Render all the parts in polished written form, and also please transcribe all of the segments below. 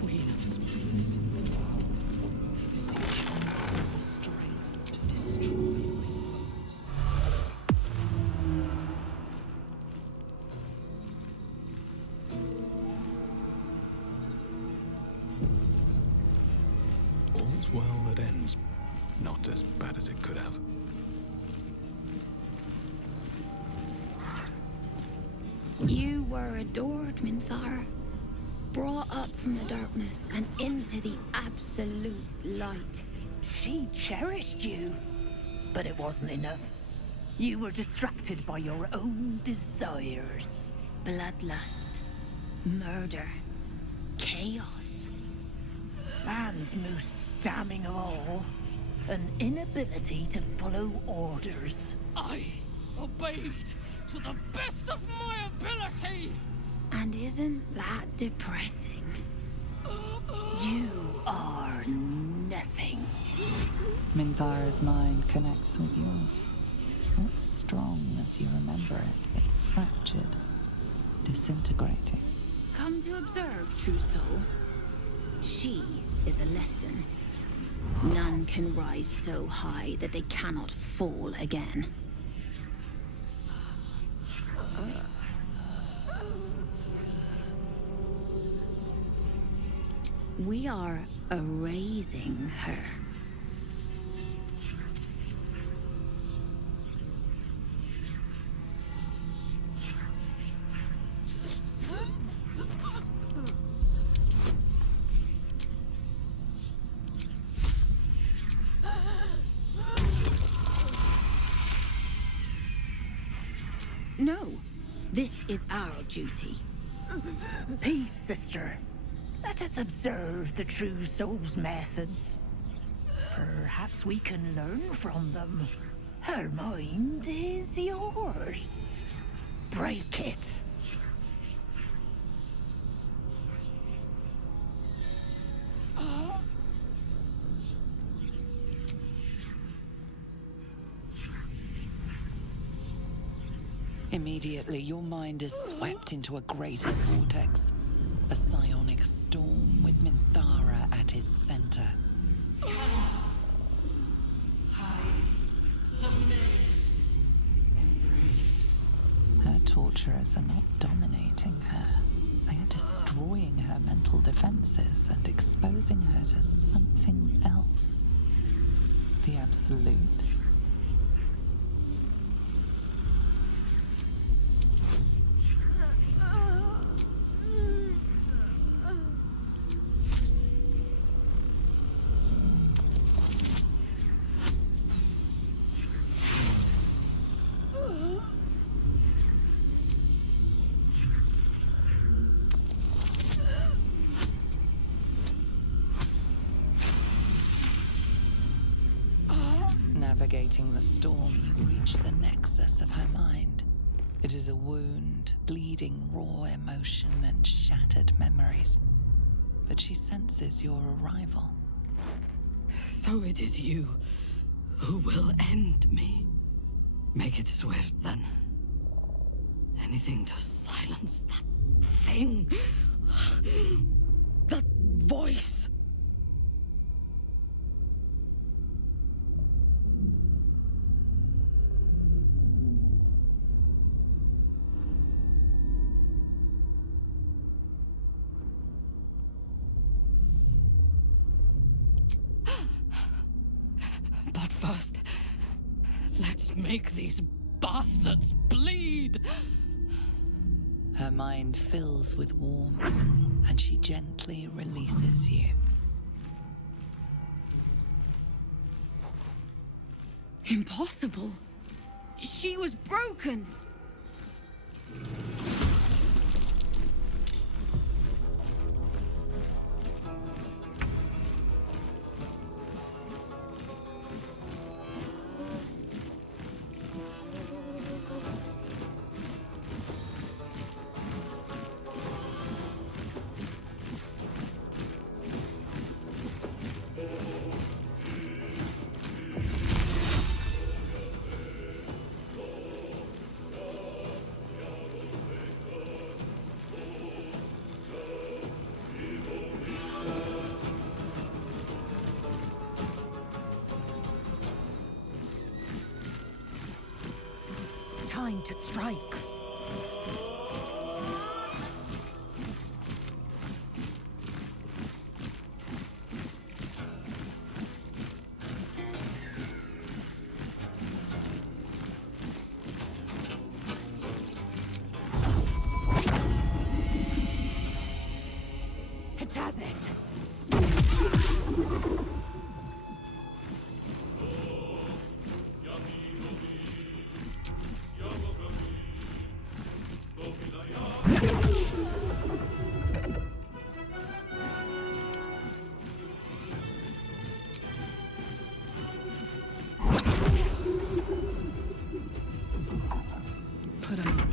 Queen of Spikes, I beseech you for the strength to destroy my foes. All's well that ends. Not as bad as it could have. You were adored, Minthara. Brought up from the darkness and into the Absolute's light. She cherished you, but it wasn't enough. You were distracted by your own desires. Bloodlust, murder, chaos. And most damning of all, an inability to follow orders. I obeyed to the best of my ability! And isn't that depressing? You are nothing. Minthara's mind connects with yours. Not strong as you remember it, but fractured, disintegrating. Come to observe, true soul. She is a lesson. None can rise so high that they cannot fall again. We are erasing her. No, this is our duty. Peace, sister. Let us observe the true soul's methods. Perhaps we can learn from them. Her mind is yours. Break it. Immediately, your mind is swept into a greater vortex. A psionic storm with Minthara at its center. Her torturers are not dominating her. They are destroying her mental defenses and exposing her to something else. The Absolute. Navigating the storm, you reach the nexus of her mind. It is a wound, bleeding raw emotion and shattered memories. But she senses your arrival. So it is you who will end me. Make it swift, then. Anything to silence that thing. That voice. But first, let's make these bastards bleed. Her mind fills with warmth, and she gently releases you. Impossible. She was broken. time to strike. Put him up.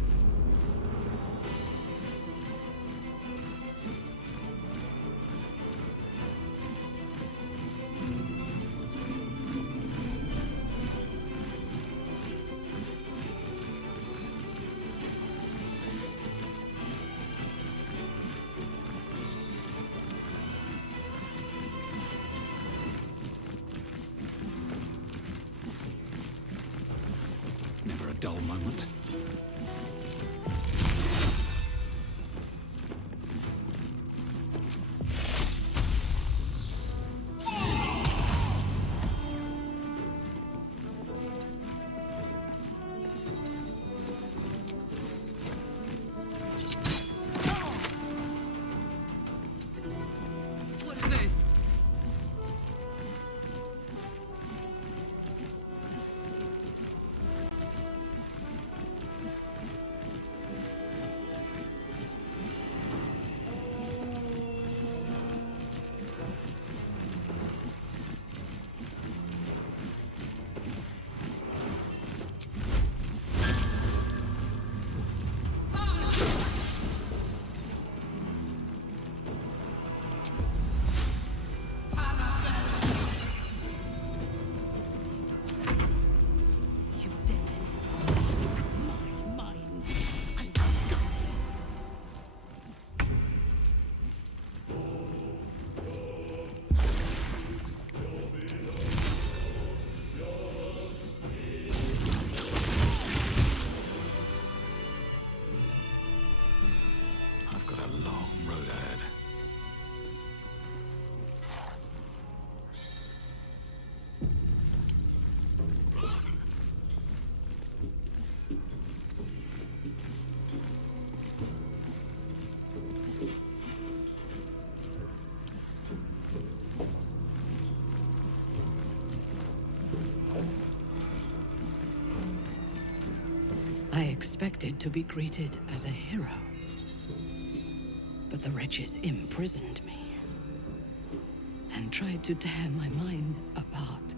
Never a dull moment. Watch this. You dare stop my mind. I've got you. I've got a long road ahead. I expected to be greeted as a hero. But the wretches imprisoned me and tried to tear my mind apart.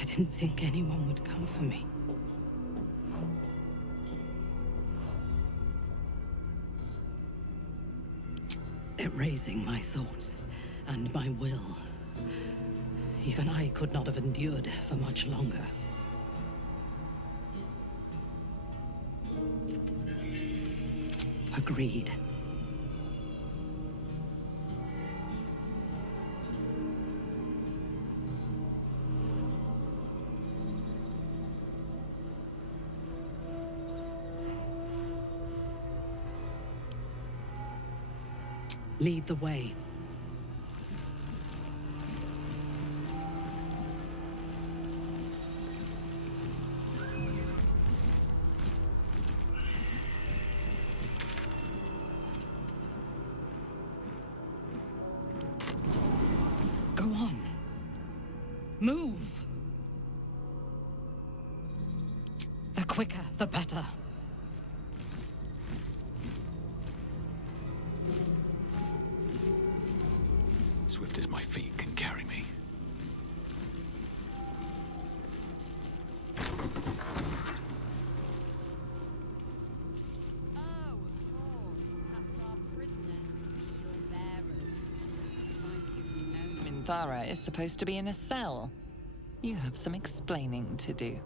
I didn't think anyone would come for me. Erasing my thoughts and my will. Even I could not have endured for much longer. Agreed. Lead the way. Go on. Move! The quicker, the better. Swift as my feet can carry me. Oh, of course. Perhaps our prisoners could be your bearers. Find you from no Minthara is supposed to be in a cell. You have some explaining to do.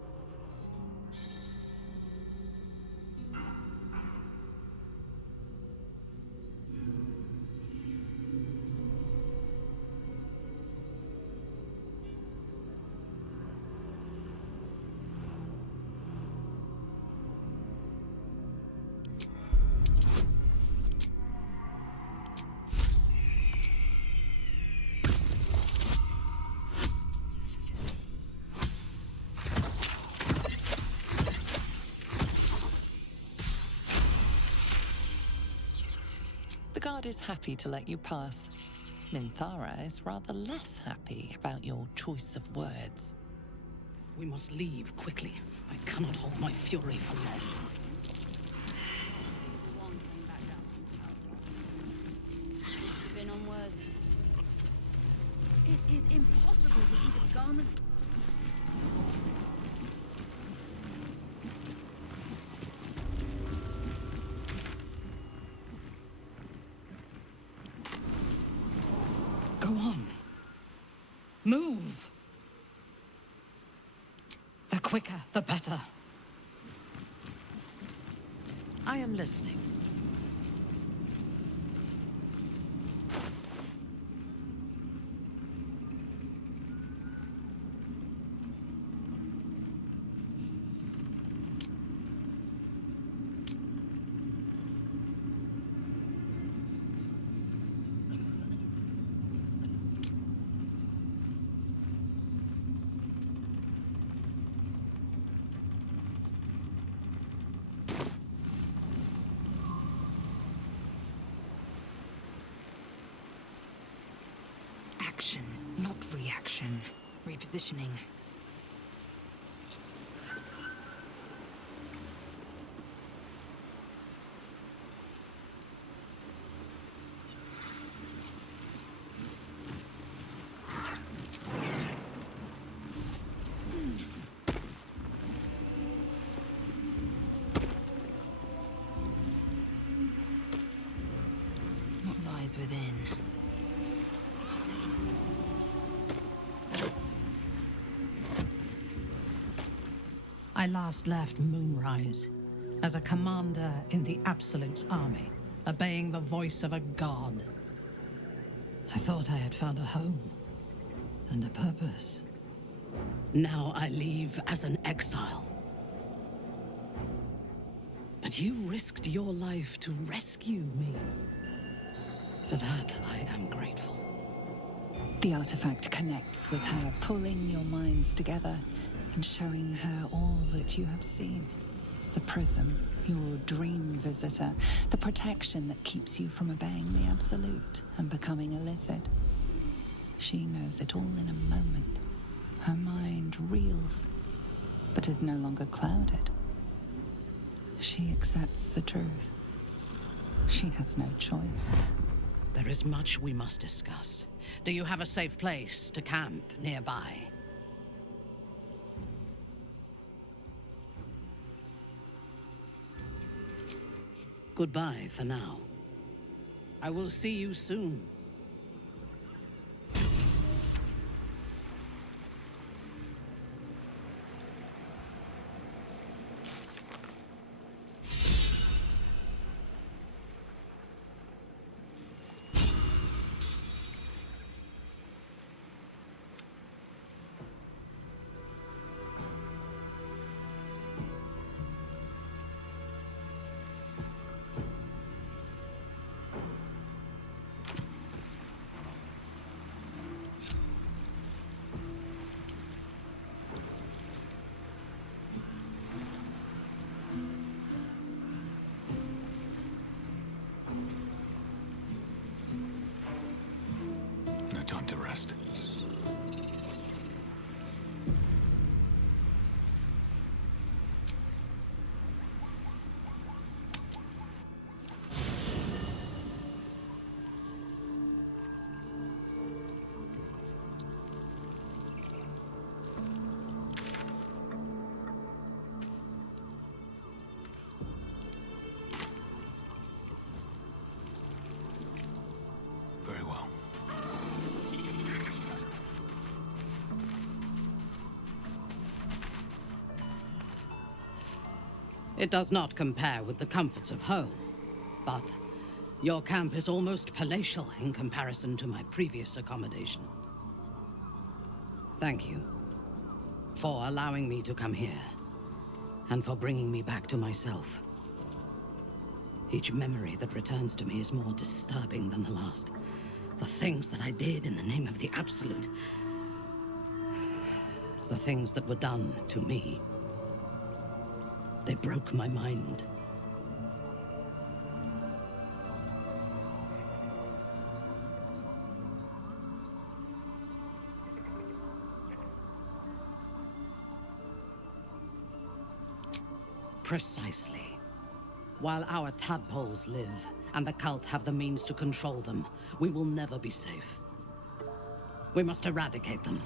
guard is happy to let you pass. Minthara is rather less happy about your choice of words. We must leave quickly. I cannot hold my fury for long. Must have been unworthy. It is impossible to keep a garment. Go on. Move! The quicker, the better. I am listening. Action, not reaction. Repositioning. What lies within? I last left Moonrise as a commander in the Absolute's army, obeying the voice of a god. I thought I had found a home and a purpose. Now I leave as an exile. But you risked your life to rescue me. For that, I am grateful. The artifact connects with her, pulling your minds together and showing her all that you have seen. The prism, your dream visitor, the protection that keeps you from obeying the Absolute and becoming a Lithid. She knows it all in a moment. Her mind reels, but is no longer clouded. She accepts the truth. She has no choice. There is much we must discuss. Do you have a safe place to camp nearby? Goodbye for now. I will see you soon. No time to rest. Very well. It does not compare with the comforts of home, but your camp is almost palatial in comparison to my previous accommodation. Thank you for allowing me to come here, and for bringing me back to myself. Each memory that returns to me is more disturbing than the last. The things that I did in the name of the Absolute. The things that were done to me. They broke my mind. Precisely. While our tadpoles live, and the cult have the means to control them, we will never be safe. We must eradicate them,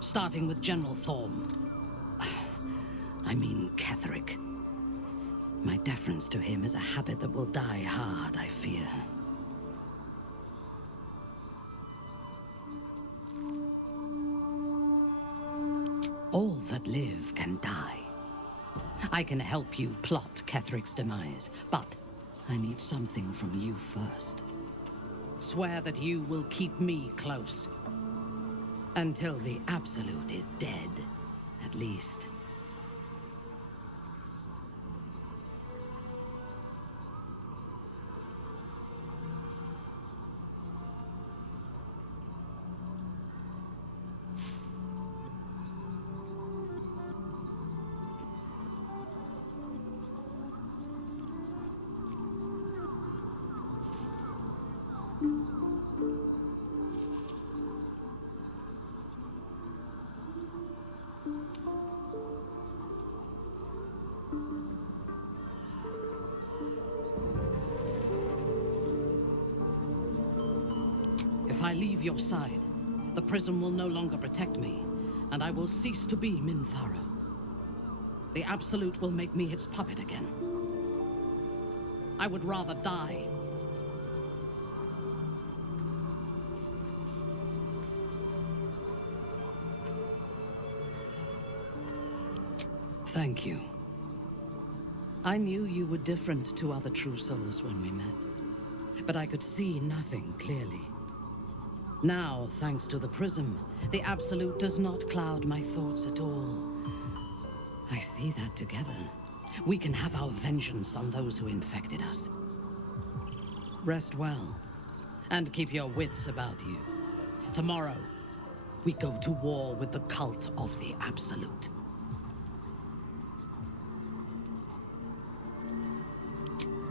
starting with General Thorm. I mean Ketheric. My deference to him is a habit that will die hard, I fear. All that live can die. I can help you plot Ketheric's demise, but I need something from you first. Swear that you will keep me close. Until the Absolute is dead, at least. If I leave your side, the prism will no longer protect me, and I will cease to be Minthara. The Absolute will make me its puppet again. I would rather die. Thank you. I knew you were different to other true souls when we met, but I could see nothing clearly. Now, thanks to the prism, the Absolute does not cloud my thoughts at all. I see that together, we can have our vengeance on those who infected us. Rest well, and keep your wits about you. Tomorrow, we go to war with the cult of the Absolute.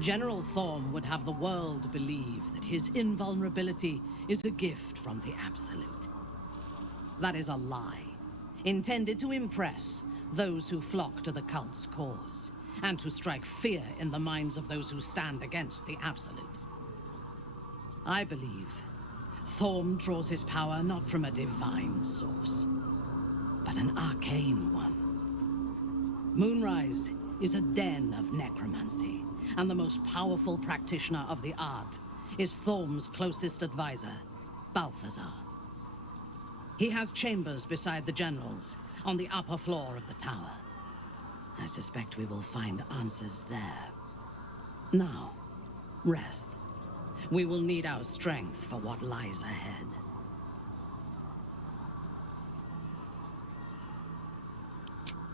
General Thorm would have the world believe that his invulnerability is a gift from the Absolute. That is a lie, intended to impress those who flock to the cult's cause, and to strike fear in the minds of those who stand against the Absolute. I believe Thorm draws his power not from a divine source, but an arcane one. Moonrise is a den of necromancy, and the most powerful practitioner of the art is Thorm's closest advisor, Balthazar. He has chambers beside the generals, on the upper floor of the tower. I suspect we will find answers there. Now, rest. We will need our strength for what lies ahead.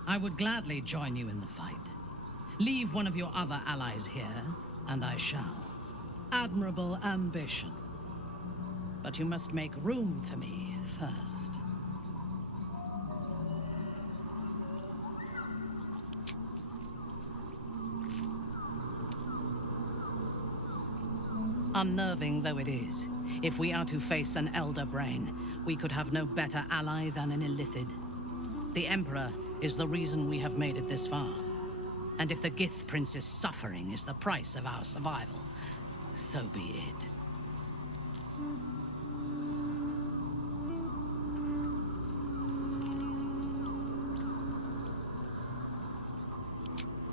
I would gladly join you in the fight. Leave one of your other allies here, and I shall. Admirable ambition. But you must make room for me first. Unnerving though it is, if we are to face an Elder Brain, we could have no better ally than an Illithid. The Emperor is the reason we have made it this far. And if the Gith Prince's suffering is the price of our survival, so be it.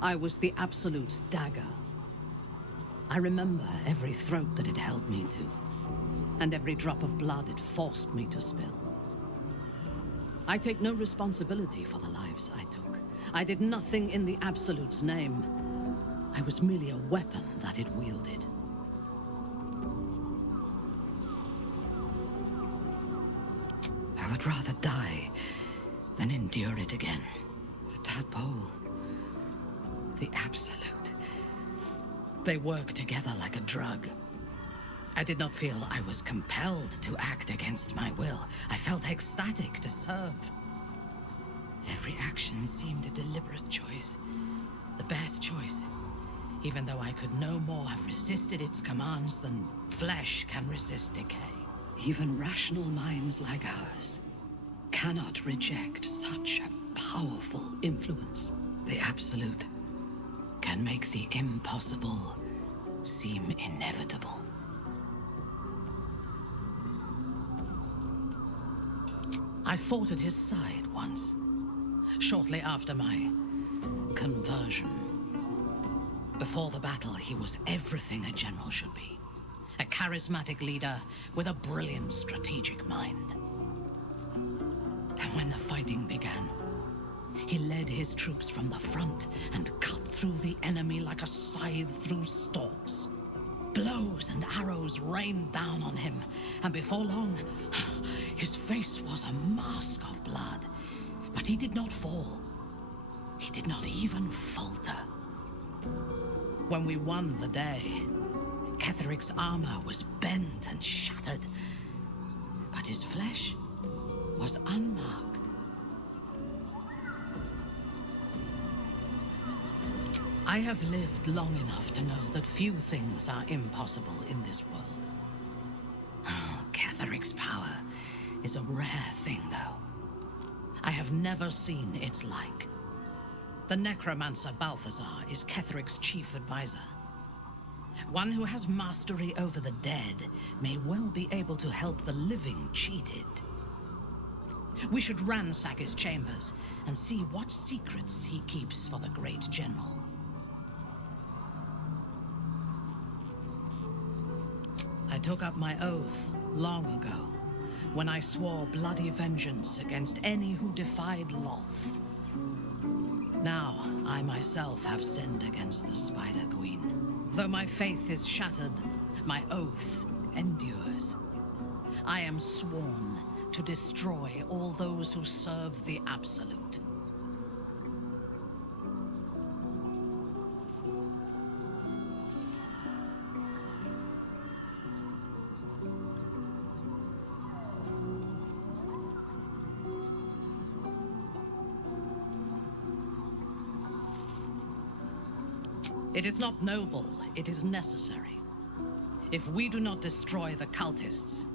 I was the Absolute's dagger. I remember every throat that it held me to, and every drop of blood it forced me to spill. I take no responsibility for the lives I took. I did nothing in the Absolute's name. I was merely a weapon that it wielded. I would rather die than endure it again. The tadpole, the Absolute. They work together like a drug. I did not feel I was compelled to act against my will. I felt ecstatic to serve. Every action seemed a deliberate choice. The best choice. Even though I could no more have resisted its commands than flesh can resist decay. Even rational minds like ours cannot reject such a powerful influence. The Absolute can make the impossible seem inevitable. I fought at his side once, shortly after my conversion. Before the battle, he was everything a general should be. A charismatic leader with a brilliant strategic mind. And when the fighting began, he led his troops from the front and cut through the enemy like a scythe through stalks. Blows and arrows rained down on him, and before long, his face was a mask of blood. But he did not fall. He did not even falter. When we won the day, Ketheric's armor was bent and shattered, but his flesh was unmarked. I have lived long enough to know that few things are impossible in this world. Ketheric's power is a rare thing, though. I have never seen its like. The necromancer Balthazar is Ketheric's chief advisor. One who has mastery over the dead may well be able to help the living cheated. We should ransack his chambers and see what secrets he keeps for the great general. I took up my oath long ago, when I swore bloody vengeance against any who defied Loth. Now, I myself have sinned against the Spider Queen. Though my faith is shattered, my oath endures. I am sworn to destroy all those who serve the Absolute. It is not noble, it is necessary. If we do not destroy the cultists,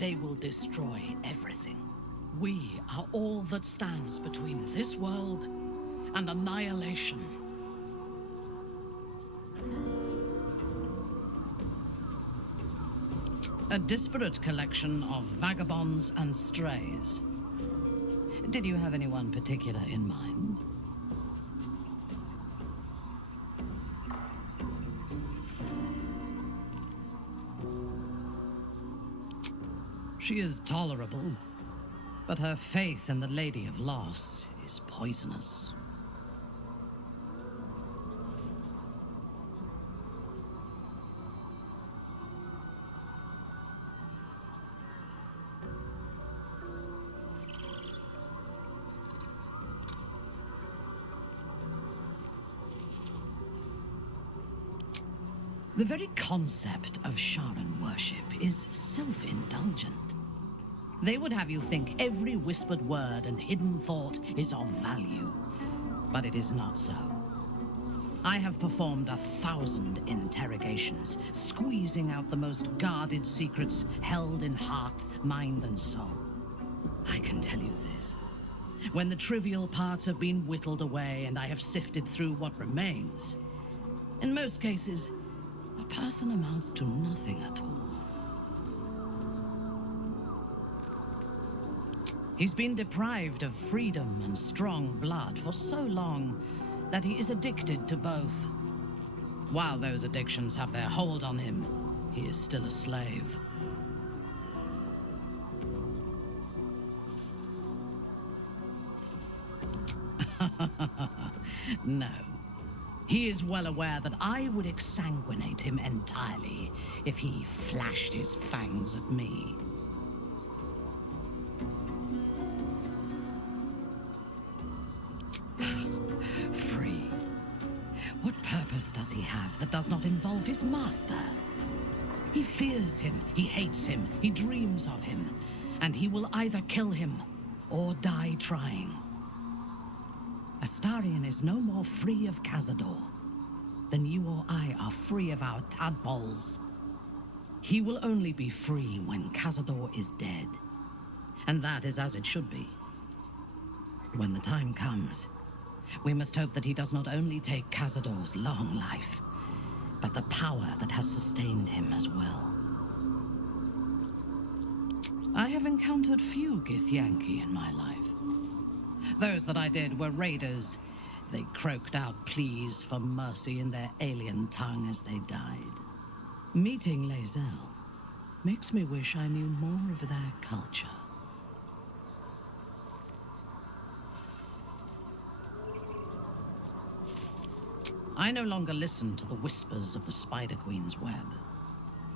they will destroy everything. We are all that stands between this world and annihilation. A disparate collection of vagabonds and strays. Did you have anyone particular in mind? She is tolerable, but her faith in the Lady of Loss is poisonous. The very concept of Sharan worship is self-indulgent. They would have you think every whispered word and hidden thought is of value, but it is not so. I have performed 1,000 interrogations, squeezing out the most guarded secrets held in heart, mind, and soul. I can tell you this. When the trivial parts have been whittled away and I have sifted through what remains, in most cases, a person amounts to nothing at all. He's been deprived of freedom and strong blood for so long that he is addicted to both. While those addictions have their hold on him, he is still a slave. No. He is well aware that I would exsanguinate him entirely if he flashed his fangs at me. Free. What purpose does he have that does not involve his master? He fears him, he hates him, he dreams of him, and he will either kill him or die trying. Astarion is no more free of Cazador than you or I are free of our tadpoles. He will only be free when Cazador is dead, and that is as it should be. When the time comes, We must hope that he does not only take Cazador's long life, but the power that has sustained him as well. I have encountered few Githyanki in my life. Those that I did were raiders. They croaked out pleas for mercy in their alien tongue as they died. Meeting Lae'zel makes me wish I knew more of their culture. I no longer listen to the whispers of the Spider Queen's web.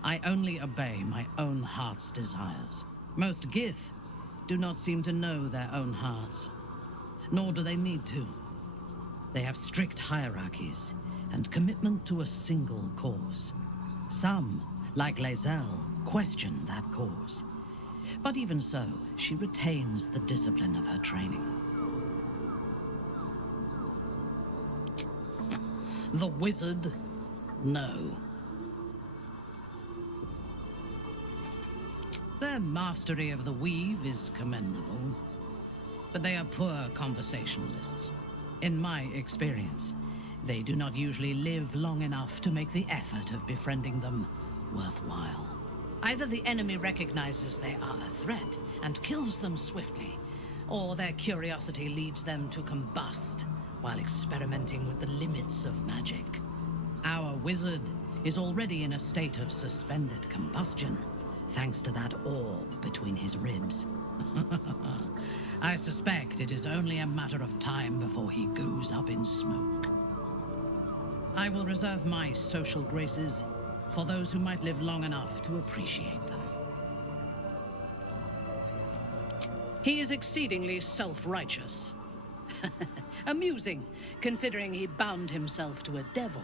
I only obey my own heart's desires. Most Gith do not seem to know their own hearts, nor do they need to. They have strict hierarchies and commitment to a single cause. Some, like Lae'zel, question that cause. But even so, she retains the discipline of her training. The wizard? No. Their mastery of the weave is commendable, but they are poor conversationalists. In my experience, they do not usually live long enough to make the effort of befriending them worthwhile. Either the enemy recognizes they are a threat and kills them swiftly, or their curiosity leads them to combust while experimenting with the limits of magic. Our wizard is already in a state of suspended combustion, thanks to that orb between his ribs. I suspect it is only a matter of time before he goes up in smoke. I will reserve my social graces for those who might live long enough to appreciate them. He is exceedingly self-righteous. Amusing, considering he bound himself to a devil.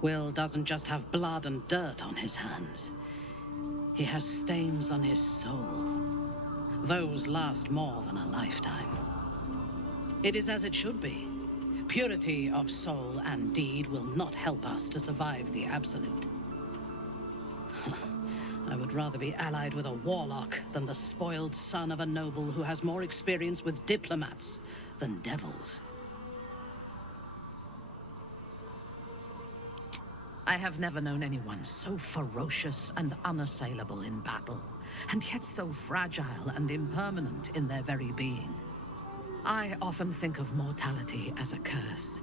Will doesn't just have blood and dirt on his hands. He has stains on his soul. Those last more than a lifetime. It is as it should be. Purity of soul and deed will not help us to survive the Absolute. I would rather be allied with a warlock than the spoiled son of a noble who has more experience with diplomats than devils. I have never known anyone so ferocious and unassailable in battle, and yet so fragile and impermanent in their very being. I often think of mortality as a curse.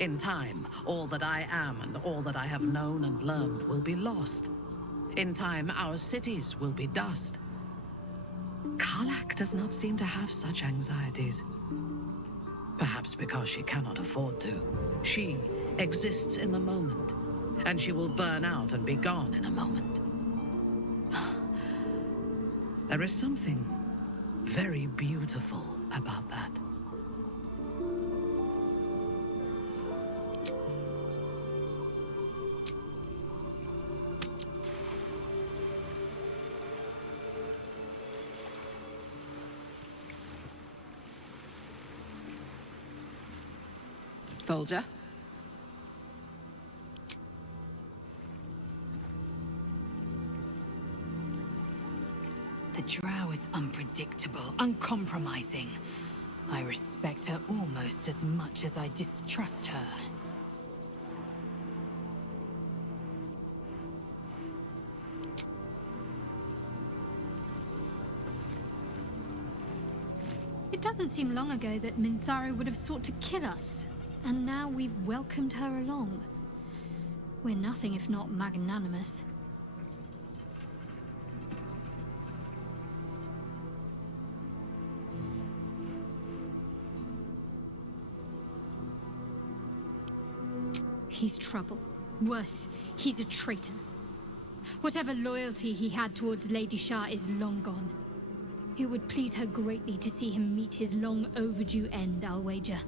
In time, all that I am and all that I have known and learned will be lost. In time, our cities will be dust. Karlach does not seem to have such anxieties. Perhaps because she cannot afford to. She exists in the moment. And she will burn out and be gone in a moment. There is something very beautiful about that. Soldier? The drow is unpredictable, uncompromising. I respect her almost as much as I distrust her. It doesn't seem long ago that Minthara would have sought to kill us, and now we've welcomed her along. We're nothing if not magnanimous. He's trouble. Worse, he's a traitor. Whatever loyalty he had towards Lady Shah is long gone. It would please her greatly to see him meet his long overdue end, I'll wager.